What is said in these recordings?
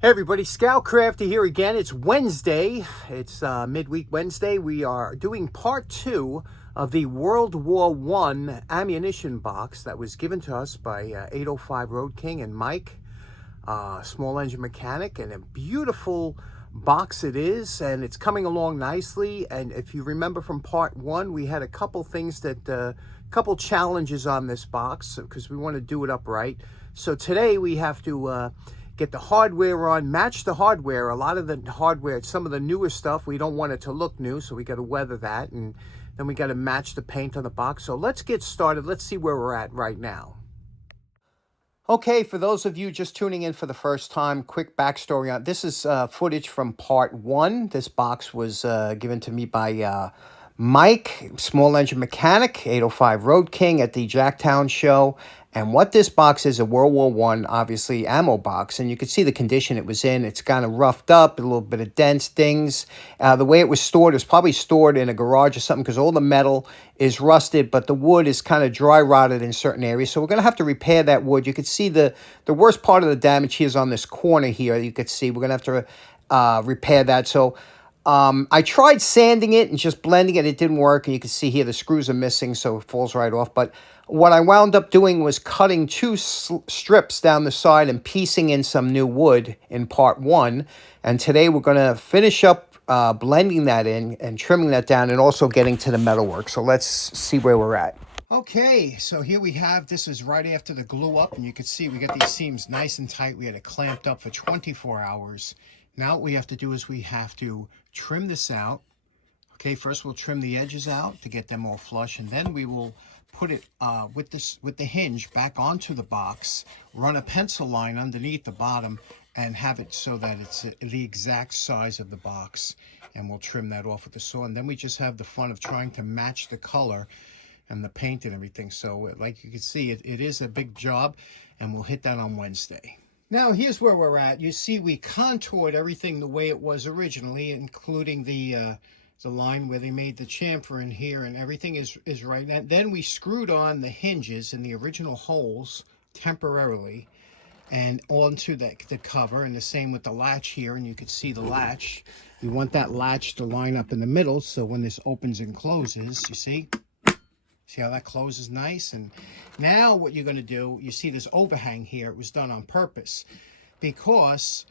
Hey everybody, Scout Crafty here again. It's Wednesday. It's midweek Wednesday. We are doing part two of the World War I ammunition box that was given to us by 805 Road King and Mike, small engine mechanic, and a beautiful box it is, and it's coming along nicely. And if you remember from part one, we had a couple things couple challenges on this box because we want to do it upright. So today we have to get the hardware on, match the hardware. A lot of the hardware, some of the newer stuff, we don't want it to look new, so we got to weather that, and then we got to match the paint on the box. So let's get started. Let's see where we're at right now. Okay, for those of you just tuning in for the first time, quick backstory on this is footage from part one. This box was given to me by Mike, small engine mechanic, 805 Road King at the Jacktown show. And what this box is, a World War I, obviously, ammo box. And you can see the condition it was in. It's kind of roughed up, a little bit of dents, dings. The way it was stored, it was probably stored in a garage or something because all the metal is rusted, but the wood is kind of dry rotted in certain areas. So we're going to have to repair that wood. You can see the worst part of the damage here is on this corner here. You can see we're going to have to repair that. So I tried sanding it and just blending it. It didn't work. And you can see here the screws are missing, so it falls right off. But what I wound up doing was cutting two strips down the side and piecing in some new wood in part one. And today we're going to finish up blending that in and trimming that down and also getting to the metalwork. So let's see where we're at. Okay, so here we have, this is right after the glue up, and you can see we got these seams nice and tight. We had it clamped up for 24 hours. Now what we have to do is we have to trim this out. Okay, first we'll trim the edges out to get them all flush, and then we will put it with the hinge back onto the box, run a pencil line underneath the bottom, and have it so that it's the exact size of the box. And we'll trim that off with the saw, and then we just have the fun of trying to match the color and the paint and everything. So like you can see, it is a big job, and we'll hit that on Wednesday. Now here's where we're at. You see we contoured everything the way it was originally, including the line where they made the chamfer in here, and everything is right. Then we screwed on the hinges in the original holes temporarily and onto the cover, and the same with the latch here. And you can see the latch. We want that latch to line up in the middle, so when this opens and closes, you see how that closes nice. And now what you're going to do, you see this overhang here, it was done on purpose, because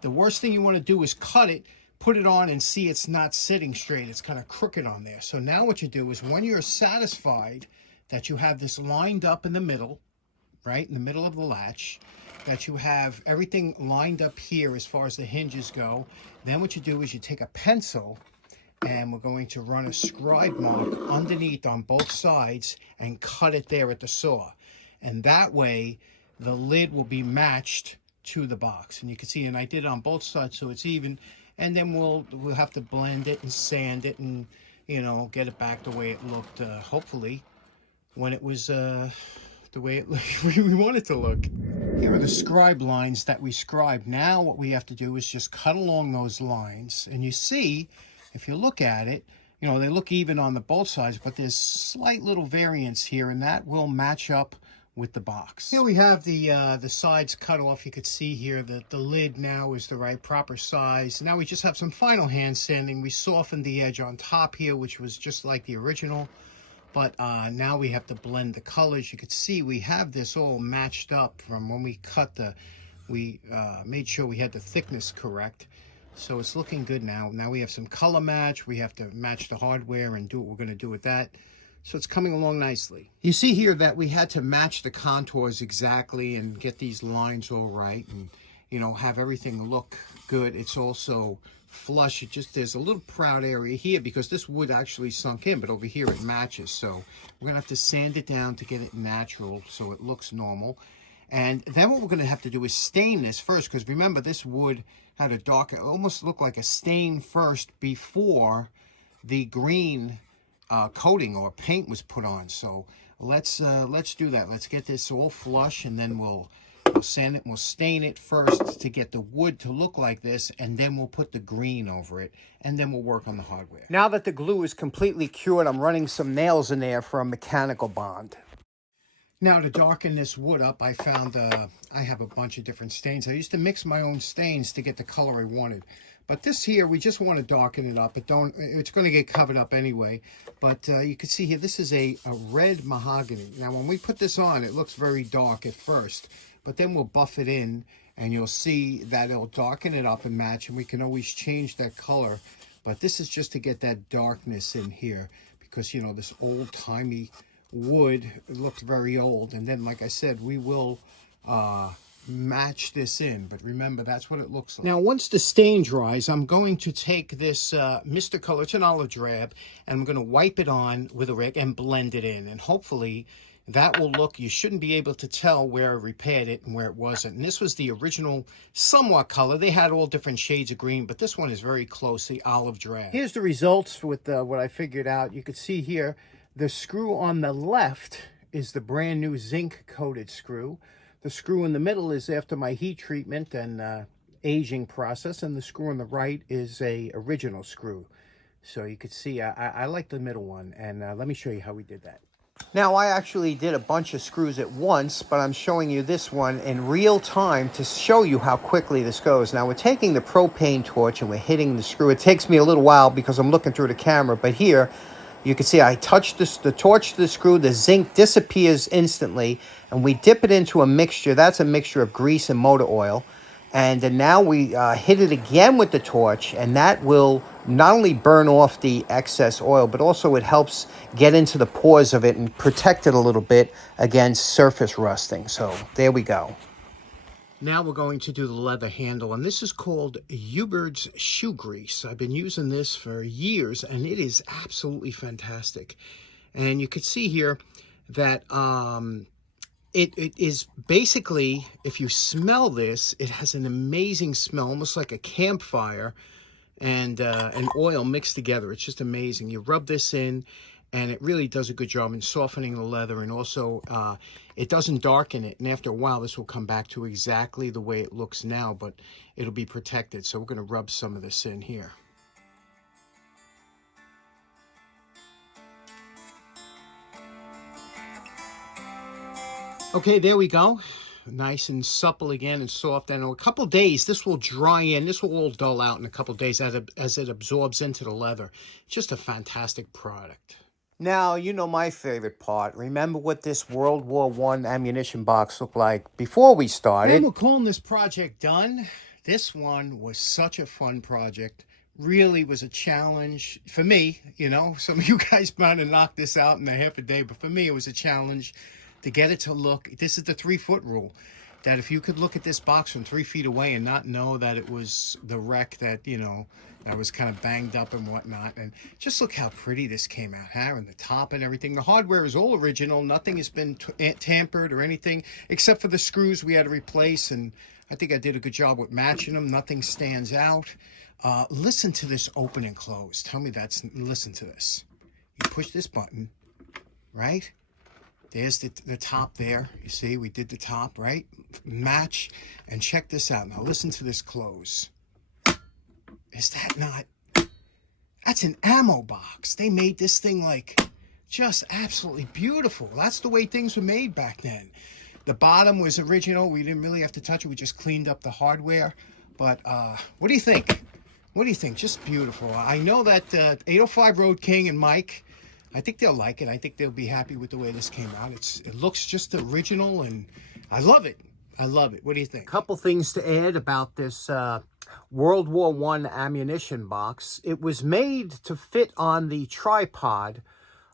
the worst thing you want to do is cut it, put it on, and see it's not sitting straight. It's kind of crooked on there. So now what you do is, when you're satisfied that you have this lined up in the middle, right in the middle of the latch, that you have everything lined up here as far as the hinges go, then what you do is you take a pencil, and we're going to run a scribe mark underneath on both sides and cut it there at the saw. And that way the lid will be matched to the box. And you can see, and I did it on both sides so it's even. And then we'll have to blend it and sand it and, you know, get it back the way it looked, hopefully, when it was the way we want it to look. Here are the scribe lines that we scribed. Now what we have to do is just cut along those lines. And you see, if you look at it, you know, they look even on the both sides, but there's slight little variance here, and that will match up with the box. Here we have the sides cut off. You could see here that the lid now is the right proper size. Now we just have some final hand sanding. We softened the edge on top here, which was just like the original, but now we have to blend the colors. You could see we have this all matched up from when we cut we made sure we had the thickness correct. So it's looking good now. Now we have some color match. We have to match the hardware and do what we're going to do with that. So it's coming along nicely. You see here that we had to match the contours exactly and get these lines all right, and, you know, have everything look good. It's also flush. There's a little proud area here because this wood actually sunk in, but over here it matches. So we're going to have to sand it down to get it natural so it looks normal. And then what we're going to have to do is stain this first, because remember, this wood had a dark, it almost looked like a stain first before the green coating or paint was put on. So let's do that. Let's get this all flush, and then we'll sand it and we'll stain it first to get the wood to look like this, and then we'll put the green over it, and then we'll work on the hardware. Now that the glue is completely cured, I'm running some nails in there for a mechanical bond. Now to darken this wood up, I found I have a bunch of different stains. I used to mix my own stains to get the color I wanted. But this here, we just want to darken it up. It's going to get covered up anyway. But you can see here, this is a red mahogany. Now when we put this on, it looks very dark at first. But then we'll buff it in and you'll see that it'll darken it up and match. And we can always change that color. But this is just to get that darkness in here. Because, you know, this old-timey wood, it looks very old. And then, like I said, we will match this in. But remember, that's what it looks like. Now, once the stain dries, I'm going to take this Mr. Color, it's an olive drab, and I'm going to wipe it on with a rag and blend it in. And hopefully that will look, you shouldn't be able to tell where I repaired it and where it wasn't. And this was the original somewhat color. They had all different shades of green, but this one is very close, the olive drab. Here's the results with what I figured out. You can see here, the screw on the left is the brand new zinc coated screw. The screw in the middle is after my heat treatment and aging process, and the screw on the right is a original screw. So you can see I like the middle one, and let me show you how we did that. Now I actually did a bunch of screws at once, but I'm showing you this one in real time to show you how quickly this goes. Now we're taking the propane torch and we're hitting the screw. It takes me a little while because I'm looking through the camera, but here you can see I touch the torch to the screw, the zinc disappears instantly, and we dip it into a mixture. That's a mixture of grease and motor oil. And then now we hit it again with the torch, and that will not only burn off the excess oil, but also it helps get into the pores of it and protect it a little bit against surface rusting. So there we go. Now we're going to do the leather handle, and this is called Hubert's Shoe Grease. I've been using this for years, and it is absolutely fantastic. And you can see here that it is basically, if you smell this, it has an amazing smell, almost like a campfire and oil mixed together. It's just amazing. You rub this in, and it really does a good job in softening the leather, and also it doesn't darken it. And after a while, this will come back to exactly the way it looks now, but it'll be protected. So we're going to rub some of this in here. Okay, there we go. Nice and supple again and soft. And in a couple days, this will dry in. This will all dull out in a couple days as it absorbs into the leather. Just a fantastic product. Now, you know my favorite part. Remember what this World War I ammunition box looked like before we started? And we're calling this project done. This one was such a fun project. Really was a challenge for me. You know, some of you guys might have knocked this out in a half a day, but for me, it was a challenge to get it to look. This is the 3-foot rule, that if you could look at this box from 3 feet away and not know that it was the wreck that, you know, that was kind of banged up and whatnot. And just look how pretty this came out, huh? And the top and everything. The hardware is all original. Nothing has been tampered or anything, except for the screws we had to replace. And I think I did a good job with matching them. Nothing stands out. Listen to this open and close. Tell me listen to this. You push this button, right? There's the top there. You see, we did the top, right? Match, and check this out. Now listen to this close. Is that not? That's an ammo box. They made this thing like just absolutely beautiful. That's the way things were made back then. The bottom was original. We didn't really have to touch it. We just cleaned up the hardware. But what do you think? What do you think? Just beautiful. I know that 805 Road King and Mike, I think they'll like it. I think they'll be happy with the way this came out. It looks just original, and I love it. I love it. What do you think? Couple things to add about this World War I ammunition box. It was made to fit on the tripod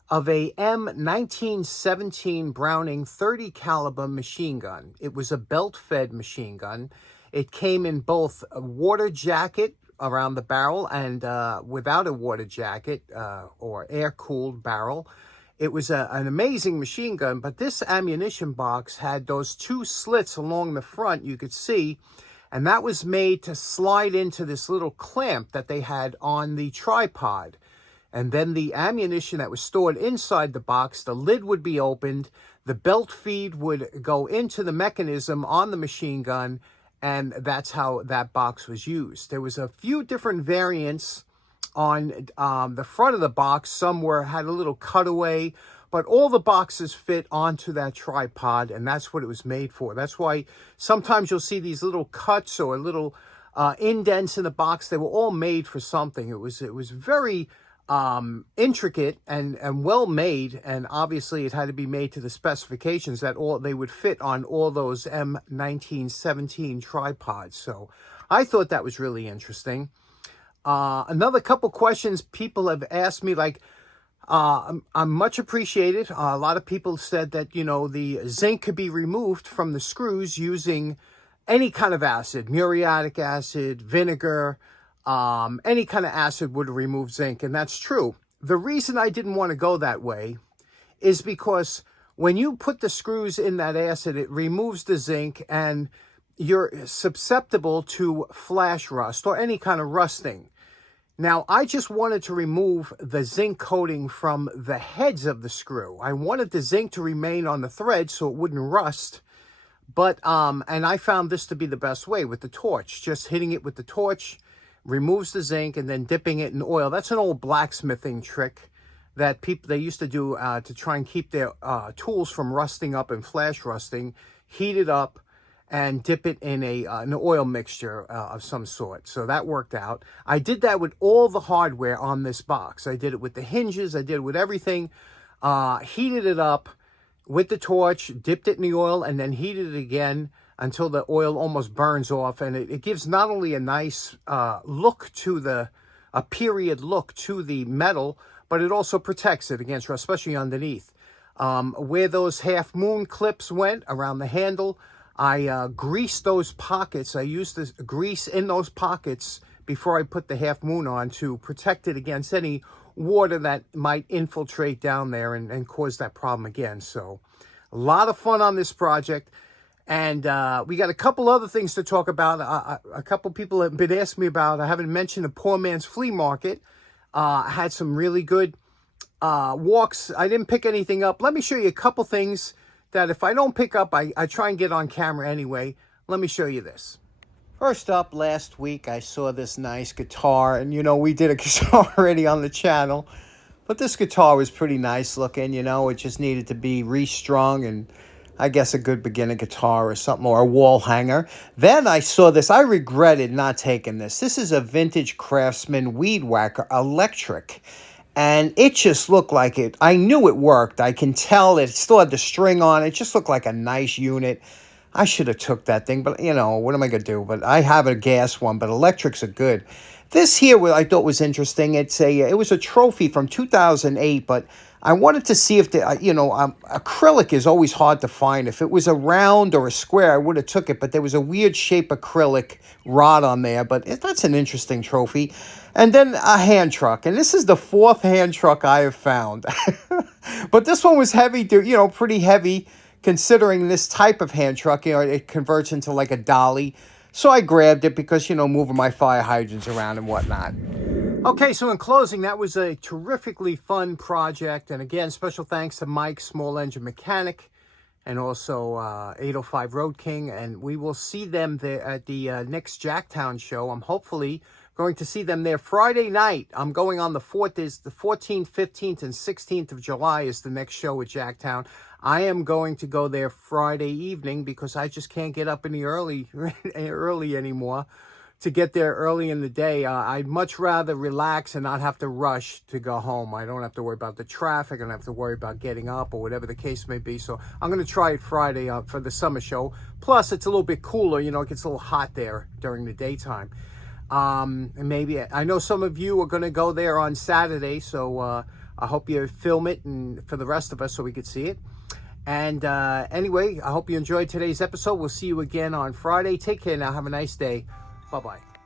of a M1917 Browning 30 caliber machine gun. It was a belt-fed machine gun. It came in both a water jacket around the barrel and without a water jacket or air-cooled barrel. It was an amazing machine gun, but this ammunition box had those 2 slits along the front you could see, and that was made to slide into this little clamp that they had on the tripod. And then the ammunition that was stored inside the box, the lid would be opened, the belt feed would go into the mechanism on the machine gun, and that's how that box was used. There was a few different variants on the front of the box. Some had a little cutaway but all the boxes fit onto that tripod, and that's what it was made for. That's why sometimes you'll see these little cuts or little indents in the box. They were all made for something. It was very intricate and well made, and obviously it had to be made to the specifications that they would fit on all those M1917 tripods. So I thought that was really interesting. Another couple questions people have asked me, like, I'm much appreciated. A lot of people said that, the zinc could be removed from the screws using any kind of acid, muriatic acid, vinegar, any kind of acid would remove zinc, and that's true. The reason I didn't want to go that way is because when you put the screws in that acid, it removes the zinc, and you're susceptible to flash rust or any kind of rusting. Now, I just wanted to remove the zinc coating from the heads of the screw. I wanted the zinc to remain on the thread so it wouldn't rust. But, and I found this to be the best way with the torch. Just hitting it with the torch removes the zinc, and then dipping it in oil. That's an old blacksmithing trick that they used to do to try and keep their tools from rusting up and flash rusting. Heat it up and dip it in an oil mixture of some sort. So that worked out. I did that with all the hardware on this box. I did it with the hinges. I did it with everything. Heated it up with the torch, dipped it in the oil, and then heated it again until the oil almost burns off. And it gives not only a nice look to a period look to the metal, but it also protects it against rust, especially underneath. Where those half moon clips went around the handle, I greased those pockets. I used this grease in those pockets before I put the half moon on to protect it against any water that might infiltrate down there and cause that problem again. So a lot of fun on this project. And we got a couple other things to talk about. A couple people have been asking me about. I haven't mentioned the Poor Man's Flea Market. I had some really good walks. I didn't pick anything up. Let me show you a couple things that if I don't pick up, I try and get on camera anyway. Let me show you this. First up, last week I saw this nice guitar, and we did a guitar already on the channel, but this guitar was pretty nice looking. It just needed to be restrung, and I guess a good beginner guitar or something, or a wall hanger. Then I saw this. I regretted not taking this. This is a vintage Craftsman weed whacker electric. And it just looked like it. I knew it worked. I can tell it still had the string on. It just looked like a nice unit. I should have took that thing, but what am I going to do? But I have a gas one, but electrics are good. This here, I thought was interesting. It was a trophy from 2008, but I wanted to see if acrylic is always hard to find. If it was a round or a square, I would have took it, but there was a weird shape acrylic rod on there, but that's an interesting trophy. And then a hand truck, and this is the fourth hand truck I have found. But this one was heavy, pretty heavy, considering this type of hand truck. It converts into like a dolly. So I grabbed it because, moving my fire hydrants around and whatnot. Okay, so in closing, that was a terrifically fun project. And again, special thanks to Mike, Small Engine Mechanic, and also 805 Road King. And we will see them there at the next Jacktown show. I'm hopefully going to see them there Friday night. I'm going on the 14th, 15th, and 16th of July is the next show at Jacktown. I am going to go there Friday evening because I just can't get up in the early anymore to get there early in the day. I'd much rather relax and not have to rush to go home. I don't have to worry about the traffic. I don't have to worry about getting up or whatever the case may be. So I'm going to try it Friday for the summer show. Plus, it's a little bit cooler. It gets a little hot there during the daytime. And maybe I know some of you are going to go there on Saturday. So I hope you film it and for the rest of us so we could see it. And anyway, I hope you enjoyed today's episode. We'll see you again on Friday. Take care now. Have a nice day. Bye-bye.